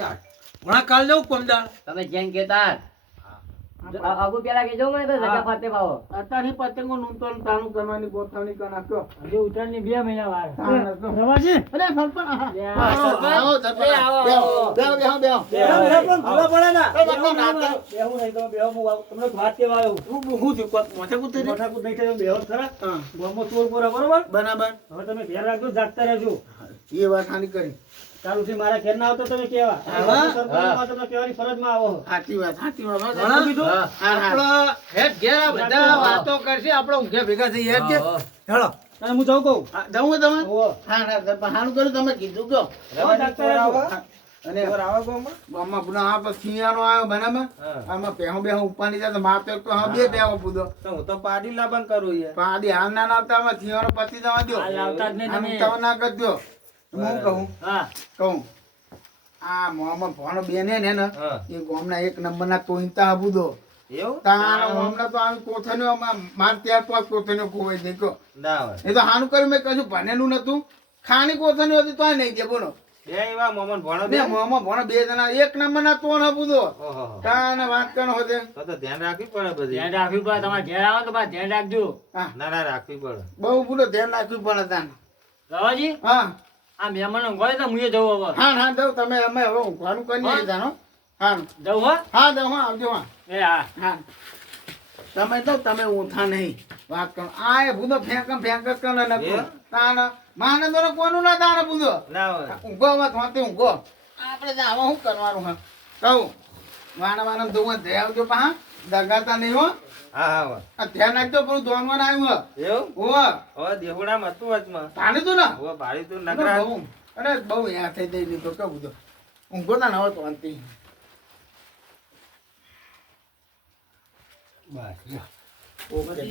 હમણાં કાલ જવું કોમદાર તમે જેમ કેતા આગુ પેલા કેજો મને તો રજા ફરતે પાવો અત્યારની પતંગો નૂંતો તાણું કરવાની ગોઠવણી કરી નાખ્યો હજુ ઉતરણની 2 મહિના વાર રવાજી અરે સરપંચ આવો સરપંચ આવો બેહો પડે ના બેહું નહીં તો બેહો હું તમને વાત કેવા આવ્યો હું છું મોઠાકૂટ નહીં થયો બેહો ખરા ગોમો ચોર પૂરા બરોબર બરાબર હવે તમે ઘેર રાખજો જાગતા રહેજો એ વાત હાની કરી ચાલુ થી મારા ઘેર ના આવતો તમે કેવા સરપંચમાં તમે કેવાની ફરજમાં આવો સાચી વાત ઘણા કીધું આપણો હેડ ઘેર આ બધા વાતો કરશે આપણો ઊંઘે ભેગા થઈ હેડ કે હેડો અને હું જાઉં કહું જાઉં તમે હા હાનું કર્યું તમે કીધું કયો અને ગામમાં પુનઃ આ પછી શિયાળો આવ્યો બરાબર આમાં પહેો બેહો ઉપાડી જાય તો માર તો હા બે બેહો પૂદો હું તો પાડી લાબન કરું યાર પાડી હાલ ના લાવતા આમાં શિયાળો પતી જવા દો લાવતા જ નહીં તમે તો ના કરજો હું કહું કહું આ મોહમ્મદ ભણો બેને ને એ ગામના 1 નંબરના તોઈતા આબુદો એવું તાનો હમણાં તો આવી કોથનો માર ત્યાર પાંચ કોથનો ખોવાઈ દેખો ના હોય એ તો હાનું કર્યું મેં કશું ભણેલું નતું ખાની કોથની હતી તોય નહીં દે બોલો બે એવા મોહમ્મદ ભણો બે મોહમ્મદ ભણો બે જણા 1 નંબરના તોણ આબુદો તાને વાત કરનો હોતે તો ધ્યાન રાખવી પડે બધી ધ્યાન રાખવી પડે તમારે ઘેર આવો તો બા ધ્યાન રાખજો ના રાખવી પડે બહુ પૂરો ધ્યાન રાખવી પડે તાન રવાજી હા આ મહેમાન ઊંઘાય તો મુએ જવું હવે હા જાવ તમે અમે હવે ઊંઘવાનું કરી નહીં જાનો હા જવું હો હા જાવ હા આવજો હા એ હા તમે તો તમે ઊંઠા નહીં વાત કરો આ એ ભૂદો ફેંક કરો ને તાણ માને તો કોનું ના તાણ ભૂદો ના હોય ઊંઘો વાત હોતી ઊંઘો આપણે તો આવા શું કરવાનું હા કહું વાણા દોવા દે આવજો પા દગાતા નહીં હો હા ધ્યાન રાખજો પેલું દોનવાન આવ્યું એવું હવે દેહુડામાં હતું વચમાં પાણી તું ને હવે ભાડી તું નકરા અરે બહુ યાદ થઈ જઈ લીધો કે બધો ઊંઘો ના હવે તો અંતિ બસ ઓકે